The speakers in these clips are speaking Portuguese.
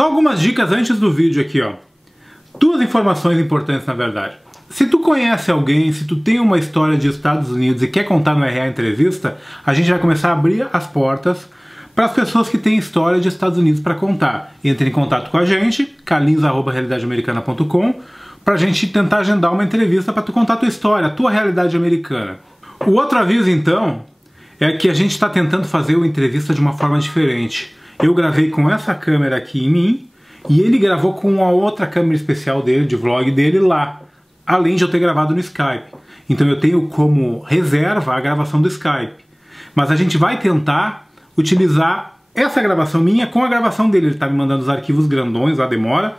Só algumas dicas antes do vídeo aqui, ó. Duas informações importantes, na verdade. Se tu conhece alguém, se tu tem uma história de Estados Unidos e quer contar no RA Entrevista, a gente vai começar a abrir as portas para as pessoas que têm história de Estados Unidos para contar. Entre em contato com a gente, carlinhos@realidadeamericana.com, para a gente tentar agendar uma entrevista para tu contar a tua história, a tua realidade americana. O outro aviso, então, é que a gente está tentando fazer uma entrevista de uma forma diferente. Eu gravei com essa câmera aqui em mim e ele gravou com a outra câmera especial dele, de vlog dele lá, além de eu ter gravado no Skype. Então eu tenho como reserva a gravação do Skype. Mas a gente vai tentar utilizar essa gravação minha com a gravação dele. Ele está me mandando os arquivos grandões, lá demora.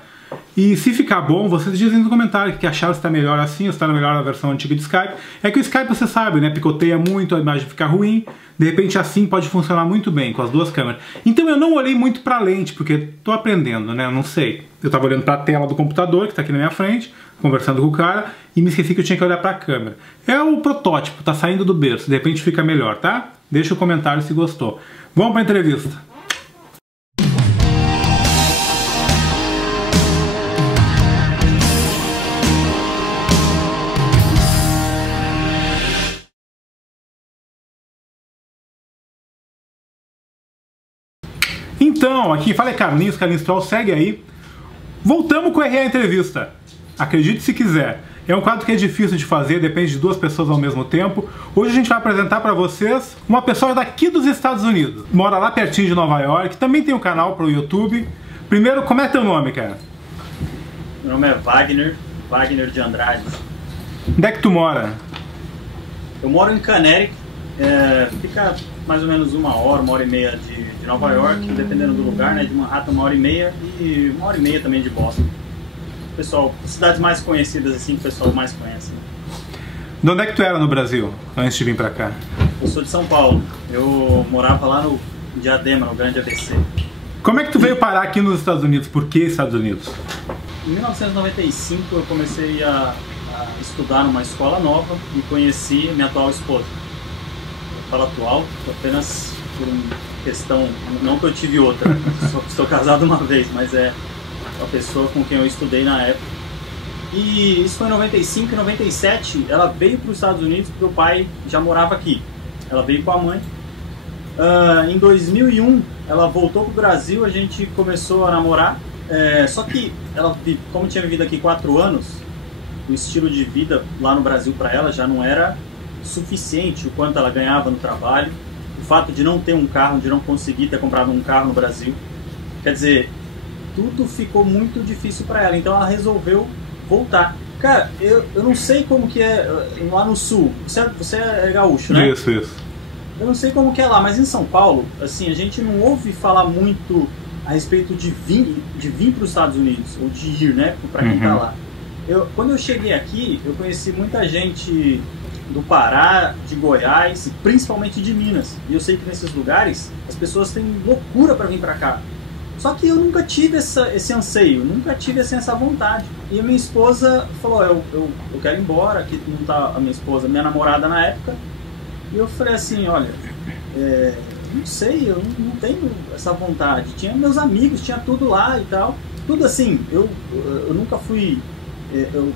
E se ficar bom, vocês dizem no comentário que acharam se está melhor assim ou se está melhor a versão antiga de Skype. É que o Skype, você sabe, né? Picoteia muito, a imagem fica ruim. De repente assim pode funcionar muito bem com as duas câmeras. Então eu não olhei muito para a lente, porque estou aprendendo, né? Eu não sei. Eu estava olhando para a tela do computador, que está aqui na minha frente, conversando com o cara, e me esqueci que eu tinha que olhar para a câmera. É o protótipo, está saindo do berço. De repente fica melhor, tá? Deixa o comentário se gostou. Vamos para a entrevista. Então, aqui, fala aí Carlinhos Troll, segue aí. Voltamos com o RA Entrevista. Acredite se quiser. É um quadro que é difícil de fazer, depende de duas pessoas ao mesmo tempo. Hoje a gente vai apresentar para vocês uma pessoa daqui dos Estados Unidos. Mora lá pertinho de Nova York, também tem um canal para o YouTube. Primeiro, como é teu nome, cara? Meu nome é Wagner de Andrade. Onde é que tu mora? Eu moro em Canéric, fica mais ou menos uma hora e meia de Nova York, dependendo do lugar, né? De Manhattan, 1h30 e 1h30 também de Boston. Pessoal, cidades mais conhecidas assim, que o pessoal mais conhece. Né? De onde é que tu era no Brasil, antes de vir pra cá? Eu sou de São Paulo. Eu morava lá no Diadema, no Grande ABC. Como é que tu veio parar aqui nos Estados Unidos? Por que Estados Unidos? Em 1995 eu comecei a estudar numa escola nova e conheci minha atual esposa. Eu falo atual apenas por uma questão, não que eu tive outra, estou casado uma vez, mas é a pessoa com quem eu estudei na época. E isso foi em 95 e 97, ela veio para os Estados Unidos porque o pai já morava aqui. Ela veio com a mãe. Em 2001, ela voltou para o Brasil, a gente começou a namorar. Só que ela, como tinha vivido aqui 4 anos, o estilo de vida lá no Brasil para ela já não era suficiente, o quanto ela ganhava no trabalho. O fato de não ter um carro, de não conseguir ter comprado um carro no Brasil. Quer dizer, tudo ficou muito difícil para ela, então ela resolveu voltar. Cara, eu não sei como que é lá no sul, você é gaúcho, né? Isso. Eu não sei como que é lá, mas em São Paulo, assim, a gente não ouve falar muito a respeito de vir para os Estados Unidos, ou de ir, né, para quem tá lá. Quando eu cheguei aqui, eu conheci muita gente do Pará, de Goiás, e principalmente de Minas. E eu sei que nesses lugares as pessoas têm loucura para vir para cá. Só que eu nunca tive esse anseio, nunca tive assim, essa vontade. E a minha esposa falou, eu quero ir embora, aqui não tá a minha esposa, minha namorada na época. E eu falei assim, olha, não sei, eu não tenho essa vontade. Tinha meus amigos, tinha tudo lá e tal. Tudo assim, eu nunca fui... Eu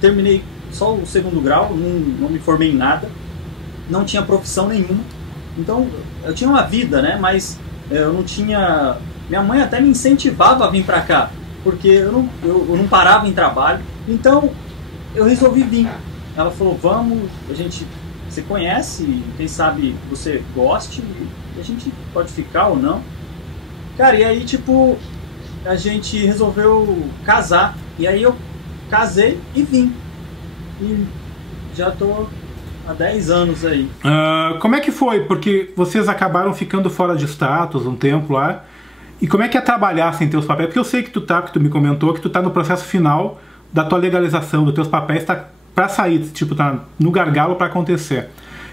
terminei só o 2º grau, não me formei em nada. Não tinha profissão nenhuma. Então, eu tinha uma vida, né? Mas eu não tinha... Minha mãe até me incentivava a vir pra cá, porque eu não parava em trabalho. Então, eu resolvi vir. Ela falou, vamos, você conhece, quem sabe você goste, a gente pode ficar ou não. Cara, e aí, tipo, a gente resolveu casar. E aí eu casei e vim. E já tô há 10 anos aí. Como é que foi? Porque vocês acabaram ficando fora de status um tempo lá. E como é que é trabalhar sem teus papéis? Porque eu sei que tu me comentou que tu tá no processo final da tua legalização, dos teus papéis tá pra sair, tipo, tá no gargalo pra acontecer.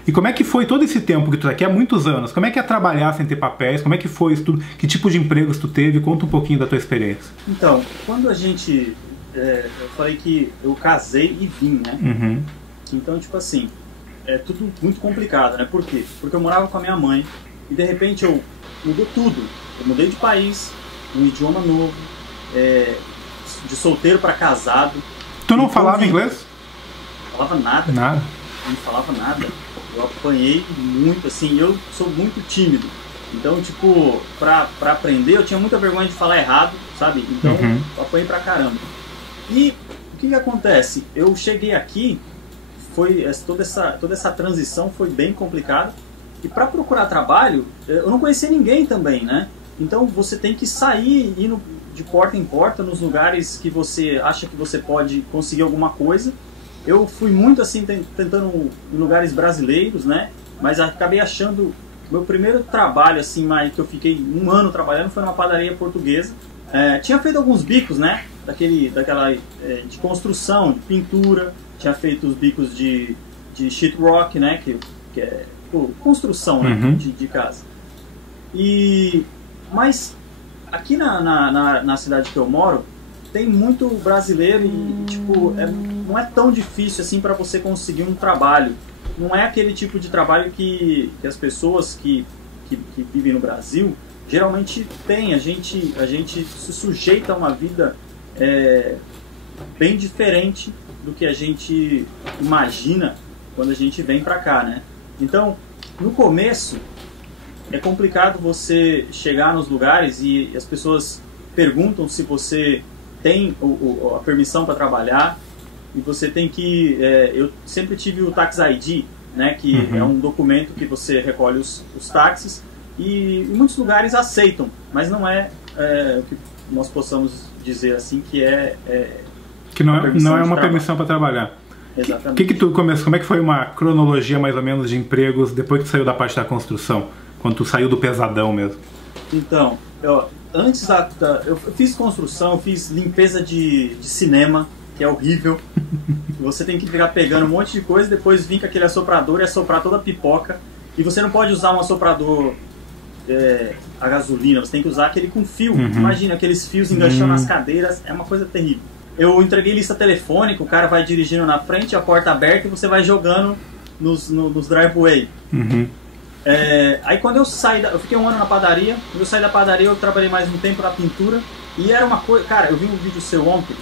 E como é que foi todo esse tempo que tu tá aqui há muitos anos? Como é que é trabalhar sem ter papéis? Como é que foi isso tudo? Que tipo de empregos tu teve? Conta um pouquinho da tua experiência. Então, quando a gente... eu falei que eu casei e vim, né? Uhum. Então, tipo assim, é tudo muito complicado, né? Por quê? Porque eu morava com a minha mãe e de repente mudou tudo. Eu mudei de país, um idioma novo, de solteiro para casado. Tu não falava inglês? Não falava nada. Nada? Não falava nada. Eu apanhei muito, assim, eu sou muito tímido. Então, tipo, pra aprender, eu tinha muita vergonha de falar errado, sabe? Então, eu apanhei pra caramba. E o que acontece? Eu cheguei aqui, toda essa transição foi bem complicada. E para procurar trabalho, eu não conhecia ninguém também, né? Então você tem que sair, indo de porta em porta nos lugares que você acha que você pode conseguir alguma coisa. Eu fui muito assim, tentando em lugares brasileiros, né? Mas acabei achando... Meu primeiro trabalho, assim, que eu fiquei 1 ano trabalhando, foi numa padaria portuguesa. Tinha feito alguns bicos, né? De construção, de pintura. Tinha feito os bicos de sheetrock, né? Que é construção, né? De casa. Mas aqui na cidade que eu moro, tem muito brasileiro e tipo, não é tão difícil assim para você conseguir um trabalho. Não é aquele tipo de trabalho que as pessoas que vivem no Brasil geralmente têm. A gente se sujeita a uma vida bem diferente do que a gente imagina quando a gente vem para cá, né? Então, no começo, é complicado você chegar nos lugares e as pessoas perguntam se você tem a permissão para trabalhar, e você tem que... eu sempre tive o Tax ID, né, que é um documento que você recolhe os táxis, e em muitos lugares aceitam, mas não é o que nós possamos dizer assim que que não é uma permissão para trabalhar. Exatamente. Que tu começou? Como é que foi uma cronologia mais ou menos de empregos depois que tu saiu da parte da construção? Quando tu saiu do pesadão mesmo? Então, antes eu fiz construção, eu fiz limpeza de cinema, que é horrível. Você tem que ficar pegando um monte de coisa, depois vir com aquele assoprador e assoprar toda a pipoca. E você não pode usar um assoprador a gasolina, você tem que usar aquele com fio. Imagina aqueles fios enganchando nas cadeiras, é uma coisa terrível. Eu entreguei lista telefônica, o cara vai dirigindo na frente, a porta aberta e você vai jogando nos driveway. Aí quando eu saí, eu fiquei 1 ano na padaria. Quando eu saí da padaria, eu trabalhei mais um tempo na pintura. E era uma coisa... Cara, eu vi um vídeo seu ontem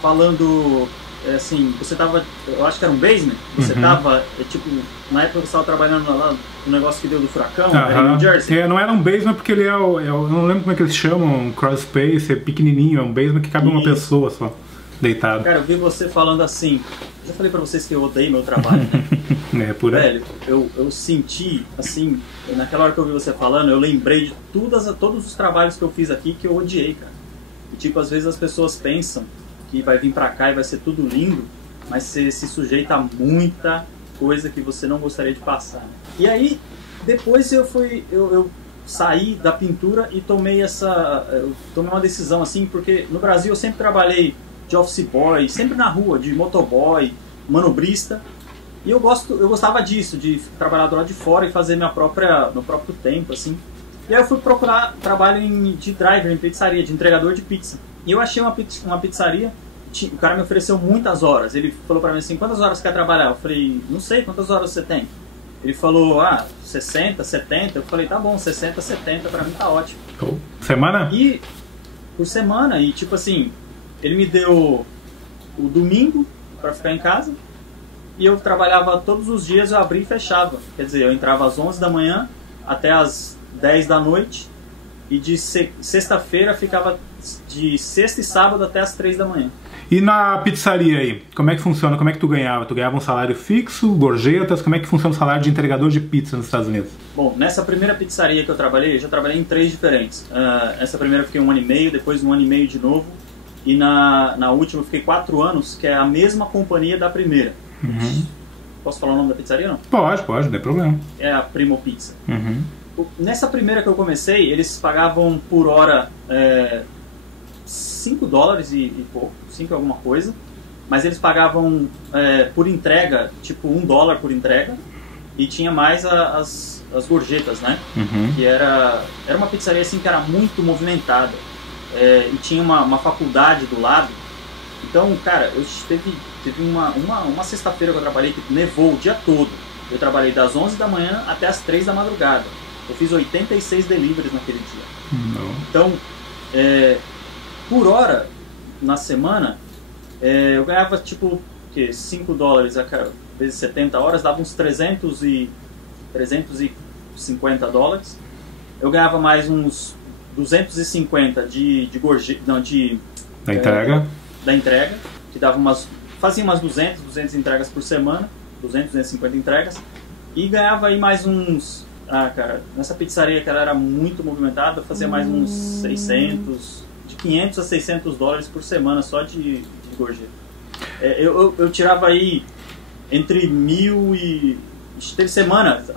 falando... assim, você tava... Eu acho que era um basement. Você tava... tipo, na época você estava trabalhando lá no negócio que deu do furacão, em New Jersey. Não era um basement porque ele eu não lembro como é que eles chamam, um crawl space, é pequenininho, é um basement que cabe uma pessoa só, deitado. Cara, eu vi você falando assim... Já falei pra vocês que eu odeio meu trabalho, né? Por aí. Velho, eu senti, assim, naquela hora que eu vi você falando, eu lembrei de todos os trabalhos que eu fiz aqui que eu odiei, cara. E, tipo, às vezes as pessoas pensam que vai vir pra cá e vai ser tudo lindo, mas você se sujeita a muita coisa que você não gostaria de passar, né? E aí, depois eu saí da pintura e tomei uma decisão, assim, porque no Brasil eu sempre trabalhei de office boy, sempre na rua, de motoboy, manobrista. E eu gostava disso, de trabalhar do lado de fora e fazer meu próprio tempo, assim. E aí eu fui procurar trabalho de driver, em pizzaria, de entregador de pizza. E eu achei uma pizzaria, o cara me ofereceu muitas horas. Ele falou pra mim assim, quantas horas você quer trabalhar? Eu falei, não sei, quantas horas você tem? Ele falou, 60, 70. Eu falei, tá bom, 60, 70, pra mim tá ótimo. Semana? E por semana, e tipo assim... Ele me deu o domingo para ficar em casa e eu trabalhava todos os dias, eu abria e fechava. Quer dizer, eu entrava às 11 da manhã até às 10 da noite e de sexta-feira ficava de sexta e sábado até às 3 da manhã. E na pizzaria aí, como é que funciona? Como é que tu ganhava? Tu ganhava um salário fixo, gorjetas? Como é que funciona o salário de entregador de pizza nos Estados Unidos? Bom, nessa primeira pizzaria que eu já trabalhei em 3 diferentes. Essa primeira eu fiquei 1 ano e meio, depois 1 ano e meio de novo. E na última eu fiquei 4 anos, que é a mesma companhia da primeira. Posso falar o nome da pizzaria ou não? Pode, não tem problema. É a Primo Pizza. Nessa primeira que eu comecei, eles pagavam por hora $5 e pouco, 5 alguma coisa. Mas eles pagavam por entrega, tipo $1 por entrega. E tinha mais as gorjetas, né? Que era uma pizzaria assim que era muito movimentada. E tinha uma faculdade do lado. Então, cara, teve uma sexta-feira que eu trabalhei que nevou o dia todo. Eu trabalhei das 11 da manhã até as 3 da madrugada. Eu fiz 86 deliveries naquele dia. Então, Por hora, na semana, eu ganhava tipo $5 vezes 70 horas, dava uns 350 dólares. Eu ganhava mais uns 250 da entrega, que dava fazia umas 200 entregas por semana, 250 entregas, e ganhava aí mais uns, nessa pizzaria que ela era muito movimentada, eu fazia mais uns 600, de 500 a 600 dólares por semana só de gorjeta. Eu tirava aí entre 1.000 e... Teve a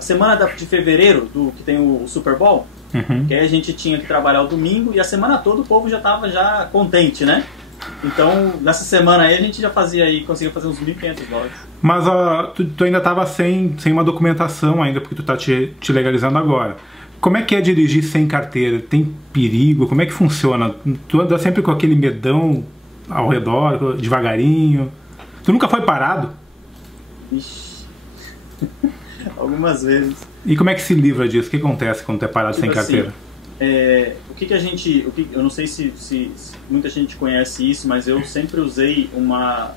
semana de fevereiro, que tem o Super Bowl, que aí a gente tinha que trabalhar o domingo, e a semana toda o povo já estava contente, né? Então, nessa semana aí a gente já conseguia fazer uns 1.500 dólares. Mas tu ainda estava sem uma documentação ainda, porque tu tá te legalizando agora. Como é que é dirigir sem carteira? Tem perigo? Como é que funciona? Tu anda sempre com aquele medão ao redor, devagarinho? Tu nunca foi parado? Ixi. Algumas vezes. E como é que se livra disso? O que acontece quando tu é parado sem carteira? Eu não sei se muita gente conhece isso, mas eu sempre usei uma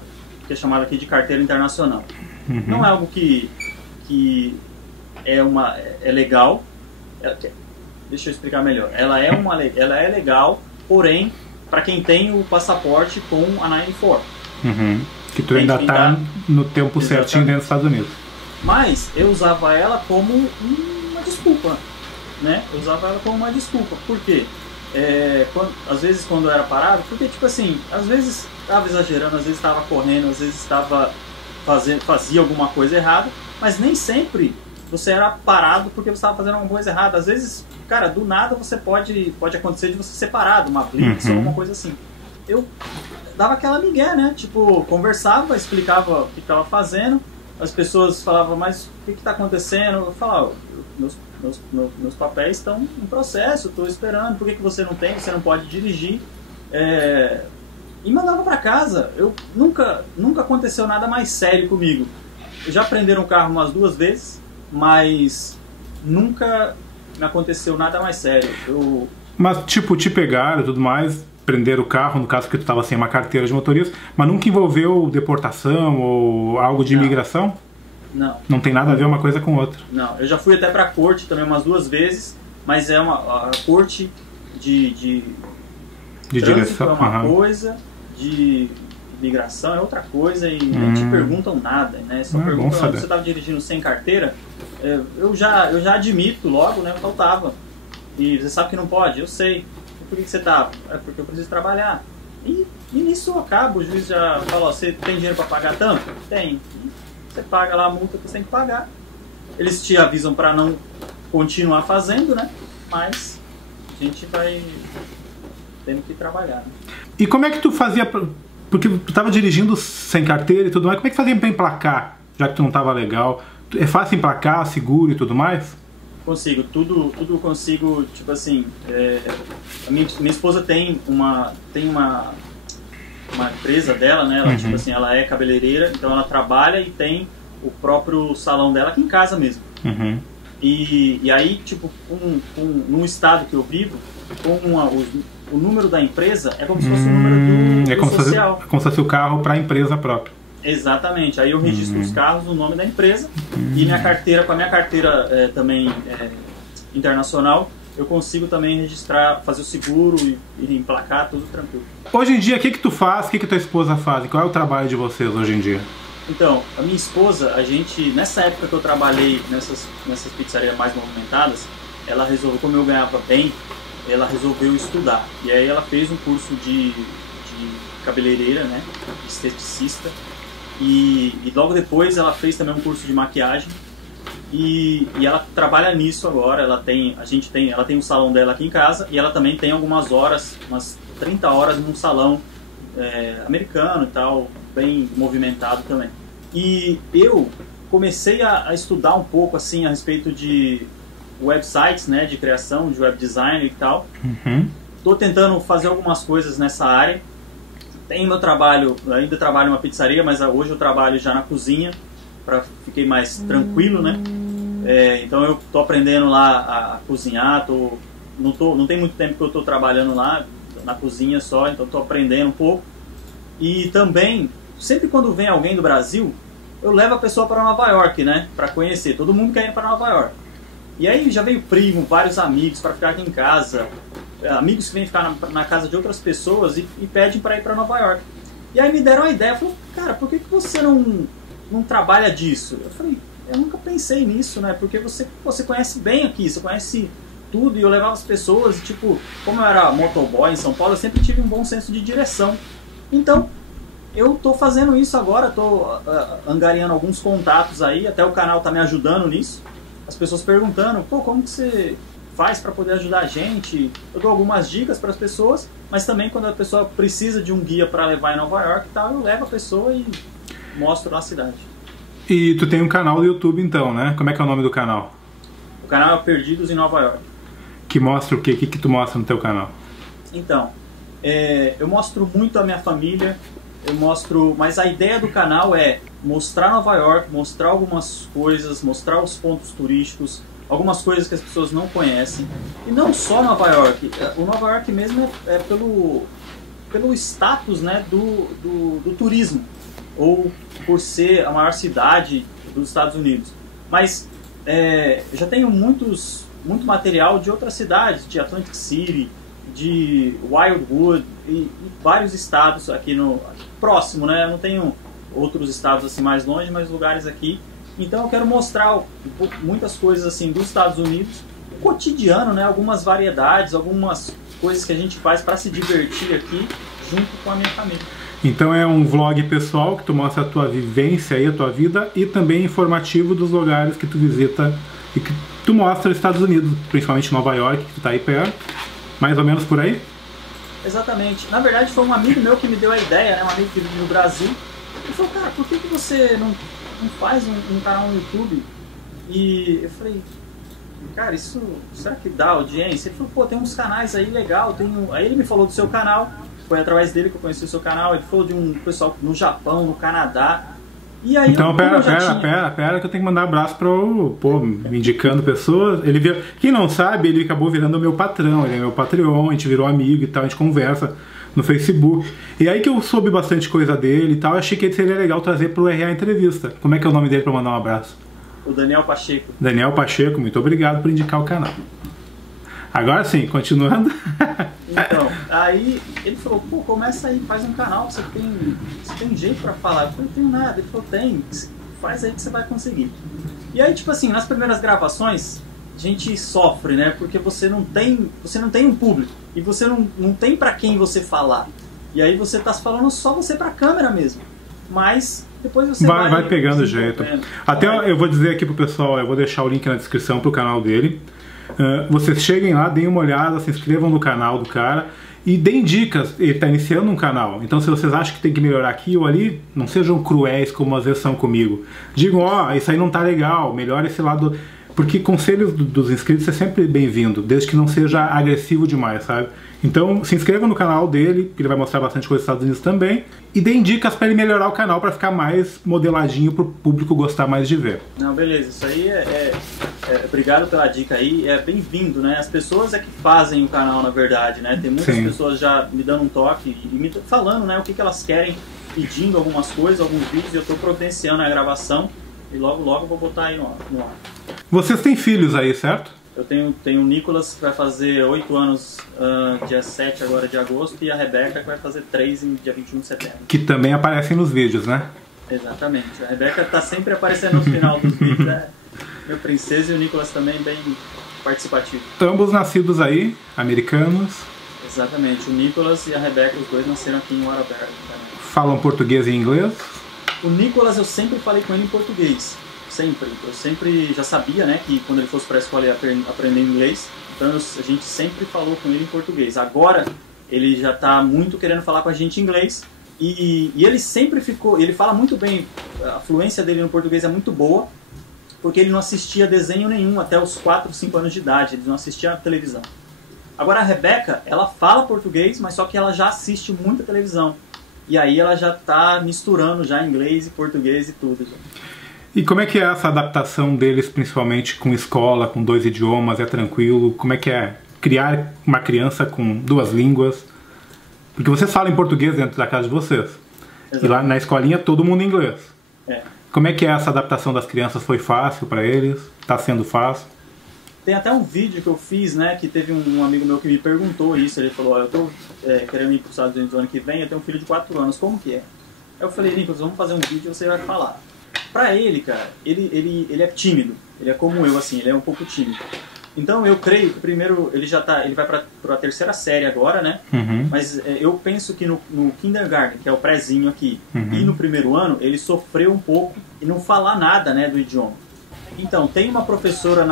que é chamada aqui de carteira internacional. Não é algo que é legal. Deixa eu explicar melhor. Ela é legal, porém, para quem tem o passaporte com a 94. Que tu ainda tá no tempo certinho dentro dos Estados Unidos. Mas eu usava ela como uma desculpa, né? Eu usava ela como uma desculpa. Por quê? Às vezes quando eu era parado, porque tipo assim, às vezes estava exagerando, às vezes estava correndo, às vezes fazia alguma coisa errada, mas nem sempre você era parado porque você estava fazendo alguma coisa errada. Às vezes, cara, do nada pode acontecer de você ser parado, uma blitz ou alguma coisa assim. Eu dava aquela migué, né? Tipo, conversava, explicava o que estava fazendo. As pessoas falavam, mas o que está acontecendo? Eu falava, meus papéis estão em processo, estou esperando, por que você não tem? Você não pode dirigir. E mandava para casa. Nunca aconteceu nada mais sério comigo. Eu já prenderam o carro umas 2 vezes, mas nunca me aconteceu nada mais sério. Mas tipo, te pegaram e tudo mais, prenderam o carro, no caso que tu estava sem uma carteira de motorista, mas nunca envolveu deportação ou algo de imigração? Não. Não tem nada a ver uma coisa com outra? Não, eu já fui até pra corte também umas 2 vezes, mas a corte de direção é uma coisa, de imigração é outra coisa, e não te perguntam nada, né? Só perguntam, você estava dirigindo sem carteira? Eu já admito logo, né? Eu faltava. E você sabe que não pode? Eu sei. Por que você tá? Porque eu preciso trabalhar. E nisso acaba, o juiz já falou, você tem dinheiro para pagar tanto? Tem. E você paga lá a multa que você tem que pagar. Eles te avisam para não continuar fazendo, né? Mas a gente vai tendo que trabalhar. Né? E como é que tu fazia, porque tu estava dirigindo sem carteira e tudo mais, como é que fazia para emplacar, já que tu não estava legal? É fácil emplacar, seguro e tudo mais? Consigo, tudo eu consigo, tipo assim, a minha esposa tem uma empresa dela, né, ela, tipo assim, ela é cabeleireira, então ela trabalha e tem o próprio salão dela aqui em casa mesmo. E aí, tipo, num estado que eu vivo, o número da empresa é como se fosse o número do social. É como se fosse o carro para a empresa própria. Exatamente, aí eu registro os carros no nome da empresa e com a minha carteira também internacional, eu consigo também registrar, fazer o seguro e emplacar, tudo tranquilo. Hoje em dia, o que tu faz, o que tua esposa faz? Qual é o trabalho de vocês hoje em dia? Então, a minha esposa, nessa época que eu trabalhei nessas pizzarias mais movimentadas, ela resolveu, como eu ganhava bem, ela resolveu estudar. E aí ela fez um curso de cabeleireira, né, esteticista. E logo depois ela fez também um curso de maquiagem e ela trabalha nisso agora. Ela tem um salão dela aqui em casa e ela também tem algumas horas, umas 30 horas num salão americano e tal, bem movimentado também. E eu comecei a estudar um pouco assim a respeito de websites, né, de criação, de web design e tal. Tô tentando fazer algumas coisas nessa área. Tem meu trabalho, ainda trabalho em uma pizzaria, mas hoje eu trabalho já na cozinha, fiquei mais tranquilo, né? Então eu tô aprendendo lá a cozinhar, não tem muito tempo que eu tô trabalhando lá, na cozinha só, então estou aprendendo um pouco. E também, sempre quando vem alguém do Brasil, eu levo a pessoa para Nova York, né? Para conhecer. Todo mundo quer ir para Nova York. E aí já veio primo, vários amigos para ficar aqui em casa, amigos que vêm ficar na casa de outras pessoas e pedem para ir para Nova York. E aí me deram a ideia, falaram, cara, por que você não trabalha disso? Eu falei, eu nunca pensei nisso, né? Porque você conhece bem aqui, você conhece tudo, e eu levava as pessoas, e tipo, como eu era motoboy em São Paulo, eu sempre tive um bom senso de direção. Então, eu tô fazendo isso agora, tô angariando alguns contatos aí, até o canal tá me ajudando nisso. As pessoas perguntando, pô, como que você faz para poder ajudar a gente? Eu dou algumas dicas para as pessoas, mas também quando a pessoa precisa de um guia para levar em Nova York e tal, eu levo a pessoa e mostro na cidade. E tu tem um canal do YouTube então, né? Como é que é o nome do canal? O canal é Perdidos em Nova York. Que mostra o quê? O que tu mostra no teu canal? Então, eu mostro muito a minha família, mas a ideia do canal é mostrar Nova York, mostrar algumas coisas, mostrar os pontos turísticos, algumas coisas que as pessoas não conhecem. E não só Nova York, o Nova York mesmo é pelo status, né, do turismo, ou por ser a maior cidade dos Estados Unidos. Mas eu já tenho muito material de outras cidades, de Atlantic City, de Wildwood e vários estados aqui próximo, né? Eu não tenho outros estados assim mais longe, mas lugares aqui. Então eu quero mostrar muitas coisas assim dos Estados Unidos, o cotidiano, né? Algumas variedades, algumas coisas que a gente faz para se divertir aqui junto com a minha família. Então é um vlog pessoal que tu mostra a tua vivência e a tua vida, e também informativo dos lugares que tu visita e que tu mostra os Estados Unidos, principalmente Nova York, que tu tá aí perto, mais ou menos por aí? Exatamente. Na verdade foi um amigo meu que me deu a ideia, né? Um amigo que vive no Brasil. Ele falou, cara, por que você não faz um canal no YouTube? E eu falei, cara, isso será que dá audiência? Ele falou, pô, tem uns canais aí legal. Aí ele me falou do seu canal, foi através dele que eu conheci o seu canal. Ele falou de um pessoal no Japão, no Canadá. E aí então, pera, que eu tenho que mandar um abraço pô, me indicando pessoas. Quem não sabe, ele acabou virando meu patrão, ele é meu Patreon, a gente virou amigo e tal, a gente conversa no Facebook. E aí que eu soube bastante coisa dele e tal, achei que seria legal trazer pro RA Entrevista. Como é que é o nome dele pra mandar um abraço? O Daniel Pacheco. Daniel Pacheco, muito obrigado por indicar o canal. Agora sim, continuando. Então, aí ele falou, pô, começa aí, faz um canal, você tem jeito pra falar. Eu falei, não tenho nada. Ele falou, tem, faz aí que você vai conseguir. E aí, tipo assim, nas primeiras gravações, a gente sofre, né? Porque você não tem um público, e você não tem pra quem você falar. E aí você tá falando só você pra câmera mesmo. Mas depois você vai pegando jeito. Até eu vou dizer aqui pro pessoal, eu vou deixar o link na descrição pro canal dele. Vocês cheguem lá, deem uma olhada, se inscrevam no canal do cara e deem dicas. Ele está iniciando um canal, então se vocês acham que tem que melhorar aqui ou ali, não sejam cruéis como às vezes são comigo. Digam, ó, isso aí não tá legal, melhora esse lado. Porque conselhos dos inscritos é sempre bem-vindo, desde que não seja agressivo demais, sabe? Então se inscreva no canal dele, que ele vai mostrar bastante coisa dos Estados Unidos também, e deem dicas para ele melhorar o canal, para ficar mais modeladinho, para o público gostar mais de ver. Não, beleza, isso aí obrigado pela dica aí, é bem-vindo, né? As pessoas é que fazem o canal, na verdade, né? Tem muitas pessoas já me dando um toque e me falando, né, o que elas querem, pedindo algumas coisas, alguns vídeos, eu estou providenciando a gravação e logo eu vou botar aí no ar. Vocês têm filhos aí, certo? Eu tenho o Nicolas, que vai fazer 8 anos dia 7 agora de agosto, e a Rebeca, que vai fazer 3 em dia 21 de setembro. Que também aparecem nos vídeos, né? Exatamente. A Rebeca tá sempre aparecendo no final dos vídeos, né? Meu princesa, e o Nicolas também bem participativo. Ambos nascidos aí, americanos. Exatamente. O Nicolas e a Rebeca, os dois nasceram aqui em Waterbury. Falam português e inglês? O Nicolas eu sempre falei com ele em português. Sempre. Eu sempre já sabia, né, que quando ele fosse para a escola ia aprender inglês. Então a gente sempre falou com ele em português. Agora ele já está muito querendo falar com a gente em inglês. E ele sempre ele fala muito bem, a fluência dele no português é muito boa, porque ele não assistia desenho nenhum até os 4, 5 anos de idade, ele não assistia televisão. Agora a Rebeca, ela fala português, mas só que ela já assiste muita televisão. E aí ela já está misturando já inglês e português e tudo. E como é que é essa adaptação deles, principalmente com escola, com 2 idiomas, é tranquilo? Como é que é criar uma criança com 2 línguas? Porque vocês falam em português dentro da casa de vocês. Exato. E lá na escolinha todo mundo em inglês. É. Como é que é essa adaptação das crianças? Foi fácil para eles? Está sendo fácil? Tem até um vídeo que eu fiz, né, que teve um amigo meu que me perguntou isso. Ele falou, eu tô querendo ir para os Estados Unidos no ano que vem, eu tenho um filho de 4 anos, como que é? Eu falei, Nicolas, vamos fazer um vídeo e você vai falar. Pra ele, cara, ele é tímido. Ele é como eu, assim, ele é um pouco tímido. Então eu creio que primeiro ele vai para a terceira série agora, né? Uhum. Mas eu penso que no kindergarten, que é o prézinho aqui, Uhum. e no primeiro ano, ele sofreu um pouco e não falar nada, né, do idioma. Então, tem uma professora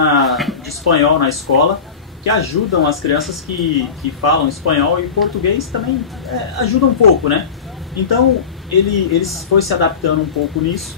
de espanhol na escola que ajudam as crianças que falam espanhol e português também ajuda um pouco, né? Então, ele foi se adaptando um pouco nisso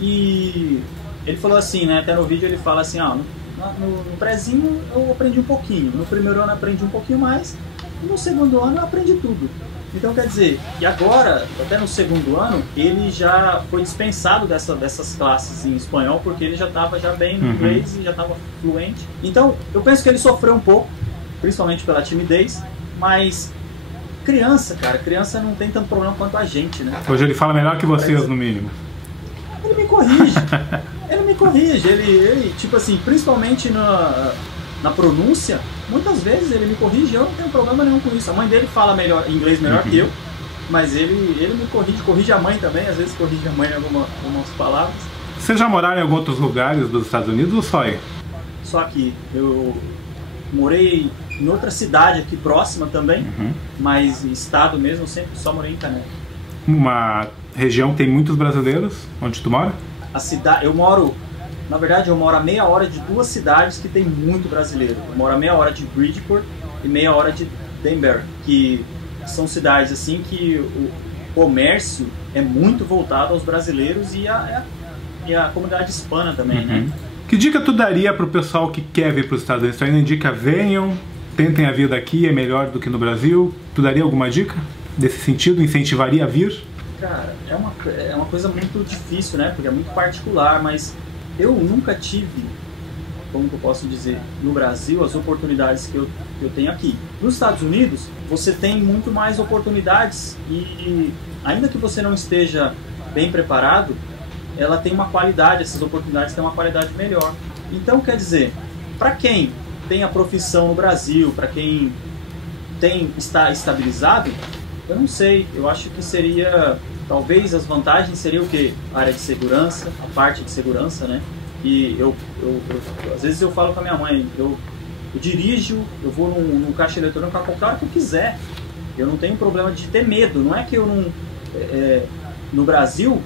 e ele falou assim, né? Até no vídeo ele fala assim, no prézinho eu aprendi um pouquinho, no primeiro ano eu aprendi um pouquinho mais e no segundo ano eu aprendi tudo. Então quer dizer que agora, até no segundo ano, ele já foi dispensado dessas classes em espanhol porque ele já estava bem no inglês e já estava fluente. Então eu penso que ele sofreu um pouco, principalmente pela timidez, mas criança, cara, criança não tem tanto problema quanto a gente, né? Hoje ele fala melhor que vocês, no mínimo. Ele me corrige. Ele me corrige. Ele tipo assim, principalmente na pronúncia, muitas vezes ele me corrige, eu não tenho problema nenhum com isso. A mãe dele fala inglês melhor que eu, mas ele me corrige a mãe também, às vezes corrige a mãe em algumas palavras. Vocês já moraram em alguns outros lugares dos Estados Unidos ou só aí? Só aqui. Eu morei em outra cidade aqui próxima também, mas estado mesmo, eu sempre só morei em Caneca. Uma região que tem muitos brasileiros, onde tu mora? Na verdade, eu moro a meia hora de duas cidades que tem muito brasileiro. Eu moro a meia hora de Bridgeport e meia hora de Denver, que são cidades assim que o comércio é muito voltado aos brasileiros e a comunidade hispana também, né? Que dica tu daria pro pessoal que quer vir para os Estados Unidos? Tu ainda indica venham, tentem a vida aqui, é melhor do que no Brasil? Tu daria alguma dica desse sentido? Incentivaria a vir? Cara, é uma coisa muito difícil, né? Porque é muito particular, mas eu nunca tive, como que eu posso dizer, no Brasil, as oportunidades que eu tenho aqui. Nos Estados Unidos, você tem muito mais oportunidades e ainda que você não esteja bem preparado, ela tem uma qualidade, essas oportunidades têm uma qualidade melhor. Então, quer dizer, para quem tem a profissão no Brasil, para quem está estabilizado, eu não sei, eu acho que seria, talvez as vantagens seriam o quê? A área de segurança, a parte de segurança, né? E às vezes eu falo com a minha mãe, eu dirijo, eu vou num caixa eletrônico a qualquer hora que eu quiser. Eu não tenho problema de ter medo, não é que eu não... no Brasil,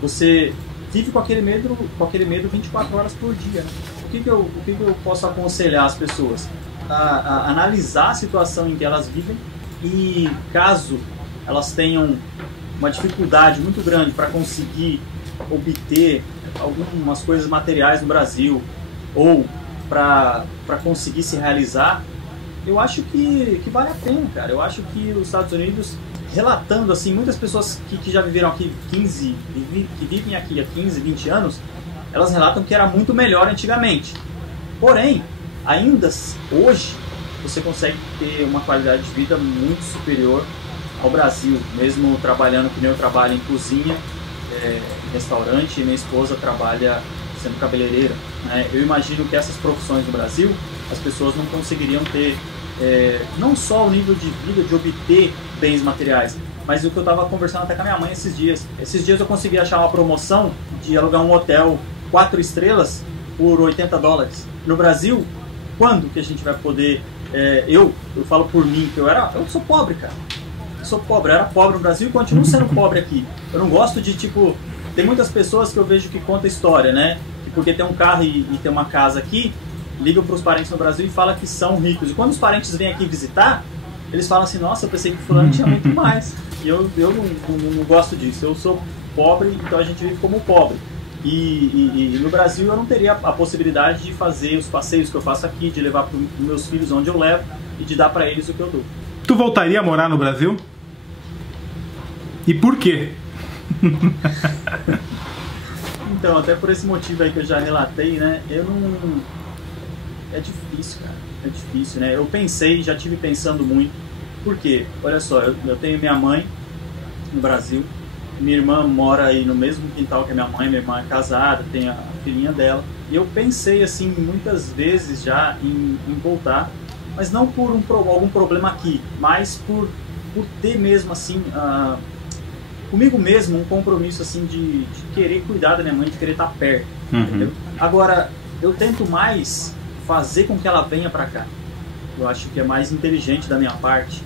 você vive com aquele medo 24 horas por dia. Né? O que eu posso aconselhar as pessoas? A analisar a situação em que elas vivem e caso elas tenham uma dificuldade muito grande para conseguir obter algumas coisas materiais no Brasil ou para conseguir se realizar, eu acho que vale a pena, cara. Eu acho que os Estados Unidos, relatando assim, muitas pessoas que já viveram aqui que vivem aqui há 15, 20 anos, elas relatam que era muito melhor antigamente. Porém, ainda hoje, você consegue ter uma qualidade de vida muito superior ao Brasil, mesmo trabalhando, que nem eu trabalho em cozinha, em restaurante, e minha esposa trabalha sendo cabeleireira. Né? Eu imagino que essas profissões no Brasil, as pessoas não conseguiriam ter não só o nível de vida, de obter bens materiais, mas o que eu estava conversando até com a minha mãe esses dias. Esses dias eu consegui achar uma promoção de alugar um hotel 4 estrelas por $80. No Brasil, quando que a gente vai poder... eu falo por mim, que eu sou pobre, cara. Eu sou pobre, eu era pobre no Brasil e continuo sendo pobre aqui. Eu não gosto de, tipo... Tem muitas pessoas que eu vejo que contam história, né? Que porque tem um carro e tem uma casa aqui, ligam para os parentes no Brasil e falam que são ricos. E quando os parentes vêm aqui visitar, eles falam assim, nossa, eu pensei que fulano tinha muito mais. E eu não gosto disso. Eu sou pobre, então a gente vive como pobre. E no Brasil eu não teria a possibilidade de fazer os passeios que eu faço aqui, de levar para os meus filhos onde eu levo e de dar para eles o que eu dou. Tu voltaria a morar no Brasil? E por quê? Então, até por esse motivo aí que eu já relatei, né? É difícil, cara. É difícil, né? Eu pensei, já tive pensando muito Por quê? Olha só, eu tenho minha mãe no Brasil, minha irmã mora aí no mesmo quintal que a minha irmã é casada, tem a filhinha dela, e eu pensei assim muitas vezes já em voltar, mas não por algum problema aqui, mas por ter mesmo assim, comigo mesmo, um compromisso assim de querer cuidar da minha mãe, de querer estar perto, entendeu? Agora, eu tento mais fazer com que ela venha pra cá. Eu acho que é mais inteligente da minha parte,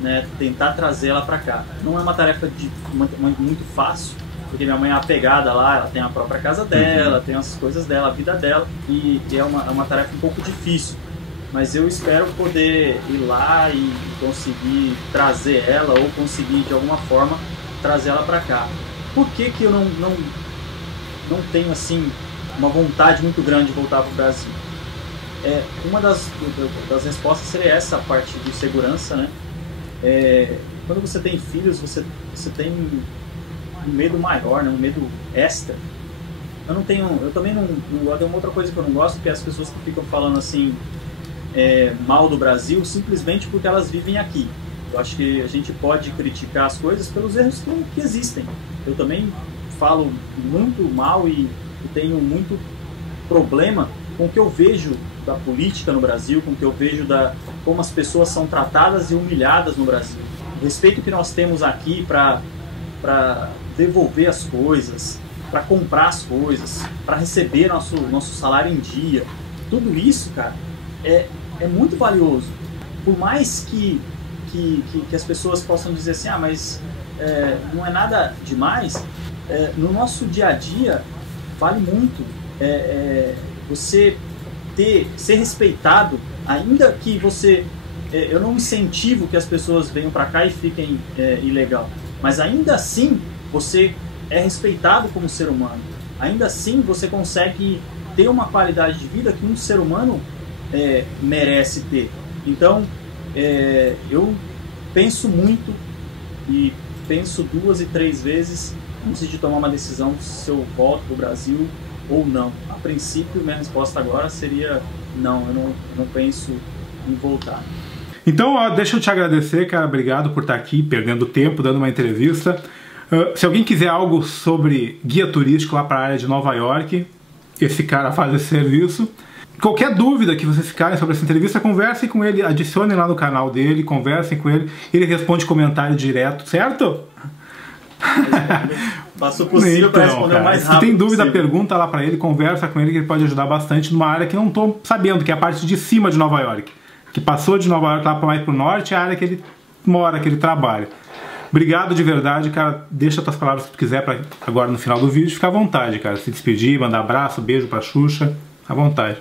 né, tentar trazer ela pra cá. Não é uma tarefa muito fácil, porque minha mãe é apegada lá, ela tem a própria casa dela, tem as coisas dela, a vida dela, e é uma tarefa um pouco difícil. Mas eu espero poder ir lá e conseguir trazer ela, ou conseguir de alguma forma trazer ela pra cá. Por que que eu não tenho assim uma vontade muito grande de voltar pro Brasil? Uma das respostas seria essa parte de segurança, né? Quando você tem filhos, você tem um medo maior, né? Um medo extra. Eu também não gosto. É uma outra coisa que eu não gosto, que é as pessoas que ficam falando assim mal do Brasil simplesmente porque elas vivem aqui. Eu acho que a gente pode criticar as coisas pelos erros que existem. Eu também falo muito mal e tenho muito problema com o que eu vejo da política no Brasil, com o que eu vejo como as pessoas são tratadas e humilhadas no Brasil. O respeito que nós temos aqui para devolver as coisas, para comprar as coisas, para receber nosso salário em dia. Tudo isso, cara, é muito valioso. Por mais que as pessoas possam dizer assim, mas não é nada demais, no nosso dia a dia vale muito. Você ser respeitado, ainda que você... eu não incentivo que as pessoas venham para cá e fiquem ilegal, mas ainda assim você é respeitado como ser humano. Ainda assim você consegue ter uma qualidade de vida que um ser humano merece ter. Então, eu penso muito e penso 2 e 3 vezes antes de tomar uma decisão se eu volto para o Brasil ou não. A princípio, minha resposta agora seria não, eu não penso em voltar. Então, deixa eu te agradecer, cara, obrigado por estar aqui, perdendo tempo, dando uma entrevista. Se alguém quiser algo sobre guia turístico lá para a área de Nova York, esse cara faz esse serviço. Qualquer dúvida que vocês ficarem sobre essa entrevista, conversem com ele, adicionem lá no canal dele, conversem com ele, ele responde comentário direto, certo? Faço o possível para responder o mais rápido. Se tem dúvida, possível. Pergunta lá para ele, conversa com ele, que ele pode ajudar bastante numa área que não estou sabendo, que é a parte de cima de Nova York. Que passou de Nova York lá mais para o norte, é a área que ele mora, que ele trabalha. Obrigado de verdade, cara. Deixa tuas palavras que tu quiser pra agora no final do vídeo. Fica à vontade, cara. Se despedir, mandar abraço, beijo pra Xuxa. À vontade.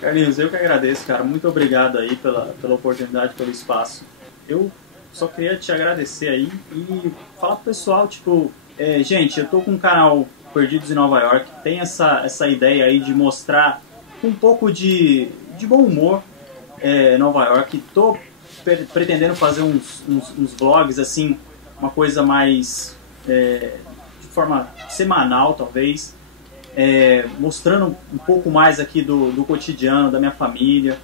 Carlinhos, eu que agradeço, cara. Muito obrigado aí pela oportunidade, pelo espaço. Eu só queria te agradecer aí e falar pro pessoal, tipo... gente, eu tô com um canal Perdidos em Nova York. Tem essa ideia aí de mostrar um pouco de bom humor Nova York. Tô pretendendo fazer uns vlogs, assim, uma coisa mais de forma semanal, talvez, mostrando um pouco mais aqui do cotidiano, da minha família,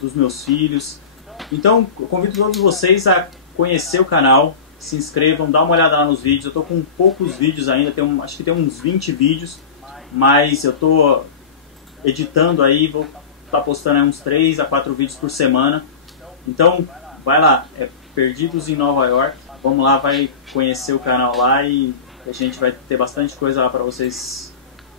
dos meus filhos. Então, eu convido todos vocês a conhecer o canal, se inscrevam, dá uma olhada lá nos vídeos. Eu tô com poucos vídeos ainda, acho que tem uns 20 vídeos, mas eu tô editando aí, vou estar postando aí uns 3 a 4 vídeos por semana. Então, vai lá, Perdidos em Nova York. Vamos lá, vai conhecer o canal lá e a gente vai ter bastante coisa lá para vocês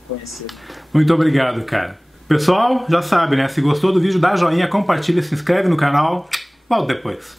conhecerem. Muito obrigado, cara. Pessoal, já sabe, né? Se gostou do vídeo, dá joinha, compartilha, se inscreve no canal. Volto depois.